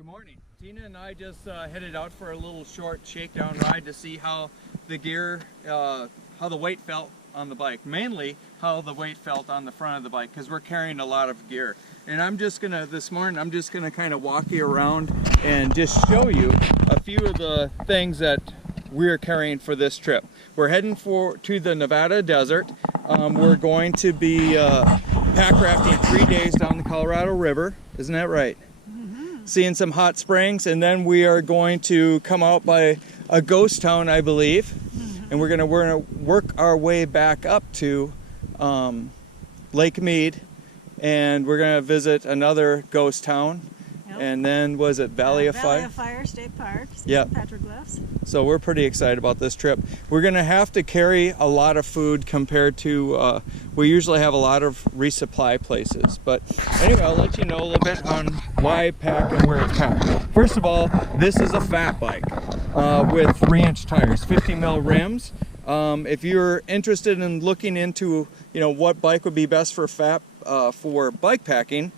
Good morning. Tina and I just headed out for a little short shakedown ride to see how the gear, how the weight felt on the bike. Mainly how the weight felt on the front of the bike, because we're carrying a lot of gear. And I'm just gonna, this morning, I'm just gonna kind of walk you around and just show you a few of the things that we're carrying for this trip. We're heading to the Nevada desert. We're going to be pack rafting 3 days down the Colorado River. Isn't that right? Seeing some hot springs, and then we are going to come out by a ghost town, I believe, and we're gonna work our way back up to Lake Mead, and we're gonna visit another ghost town. And then was it Valley of Fire? Valley of Fire State Park. Yeah. Petroglyphs. So we're pretty excited about this trip. We're gonna have to carry a lot of food compared to, we usually have a lot of resupply places. But anyway, I'll let you know a little bit on why I pack and where it's packed. First of all, this is a fat bike with 3-inch tires, 50 mil rims. If you're interested in looking into, what bike would be best for for bike packing,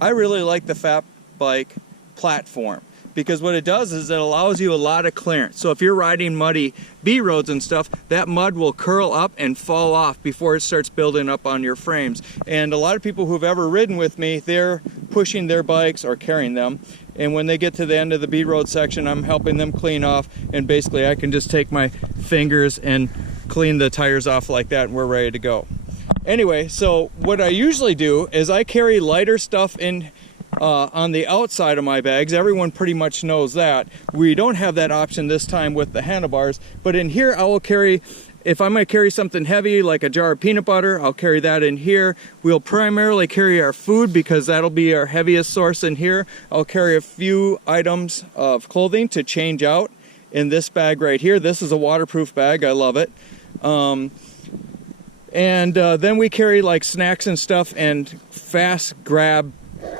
I really like the fat bike platform, because what it does is it allows you a lot of clearance. So if you're riding muddy B roads and stuff, that mud will curl up and fall off before it starts building up on your frames. And a lot of people who've ever ridden with me, they're pushing their bikes or carrying them, and when they get to the end of the B road section, I'm helping them clean off, and basically I can just take my fingers and clean the tires off like that, and we're ready to go. Anyway, so what I usually do is I carry lighter stuff in on the outside of my bags. Everyone pretty much knows that. We don't have that option this time with the handlebars, but in here I will carry, if I'm going to carry something heavy like a jar of peanut butter, I'll carry that in here. We'll primarily carry our food because that'll be our heaviest source in here. I'll carry a few items of clothing to change out in this bag right here. This is a waterproof bag. I love it. Then we carry like snacks and stuff and fast grab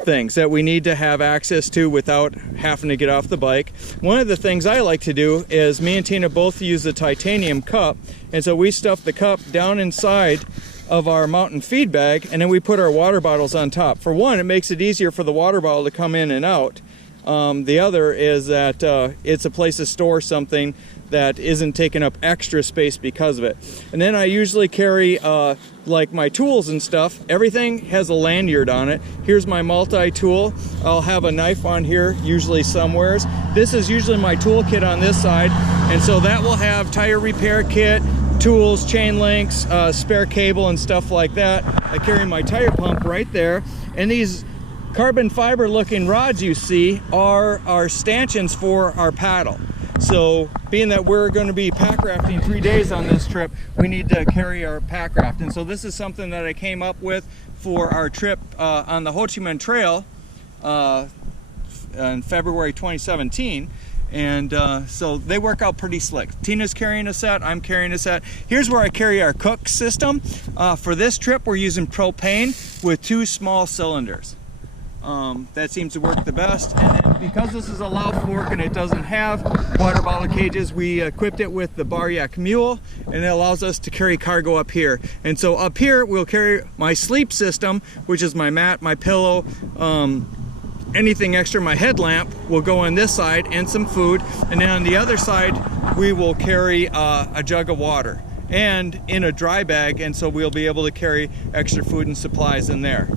things that we need to have access to without having to get off the bike. One of the things I like to do is me and Tina both use the titanium cup, and so we stuff the cup down inside of our mountain feed bag, and then we put our water bottles on top. For one, it makes it easier for the water bottle to come in and out. The other is that it's a place to store something that isn't taking up extra space because of it. And then I usually carry like my tools and stuff. Everything has a lanyard on it. Here's my multi-tool. I'll have a knife on here, usually somewheres. This is usually my toolkit on this side, and so that will have tire repair kit, tools, chain links, spare cable and stuff like that. I carry my tire pump right there, and these carbon fiber looking rods you see are our stanchions for our paddle. So being that we're going to be pack rafting 3 days on this trip, we need to carry our pack raft. And so this is something that I came up with for our trip on the Ho Chi Minh Trail in February 2017. And so they work out pretty slick. Tina's carrying a set, I'm carrying a set. Here's where I carry our cook system. For this trip, we're using propane with 2 small cylinders. That seems to work the best. And then because this is a loud fork and it doesn't have water bottle cages, we equipped it with the BarYak mule, and it allows us to carry cargo up here. And so up here we'll carry my sleep system, which is my mat, my pillow, anything extra. My headlamp will go on this side, and some food. And then on the other side we will carry a jug of water and in a dry bag, and so we'll be able to carry extra food and supplies in there.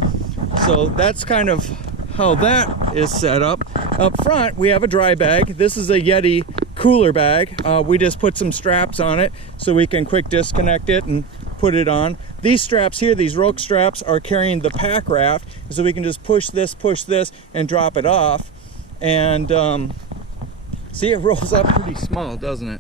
So that's kind of how that is set up. Up front, we have a dry bag. This is a Yeti cooler bag. We just put some straps on it so we can quick disconnect it and put it on. These straps here, these rope straps, are carrying the pack raft, so we can just push this, and drop it off. And see, it rolls up pretty small, doesn't it?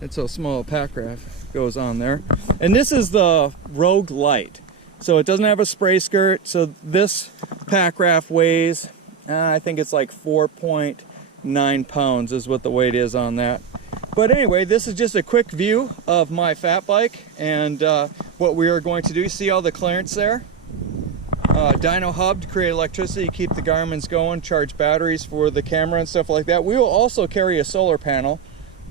It's so small, a pack raft goes on there. And this is the Rogue Light. So it doesn't have a spray skirt. So this pack raft weighs, I think it's like 4.9 pounds is what the weight is on that. But anyway, this is just a quick view of my fat bike and what we are going to do. See all the clearance there? Dyno hub to create electricity, keep the Garmin's going, charge batteries for the camera and stuff like that. We will also carry a solar panel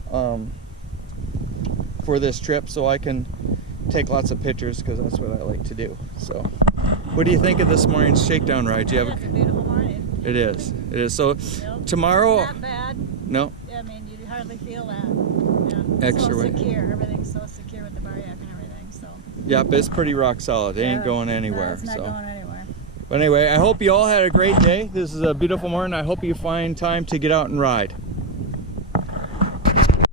for this trip, so I can take lots of pictures, because that's what I like to do. So what do you think of this morning's shakedown ride? Do you have It's a beautiful morning. It is. It is. So Nope. tomorrow. Not bad. No. I mean, you hardly feel that. Yeah. Extra so weight. secure. Everything's so secure with the BarYak and everything. So. Yep, it's pretty rock solid. It ain't going anywhere. No, it's not so. going anywhere. But anyway, I hope you all had a great day. This is a beautiful morning. I hope you find time to get out and ride.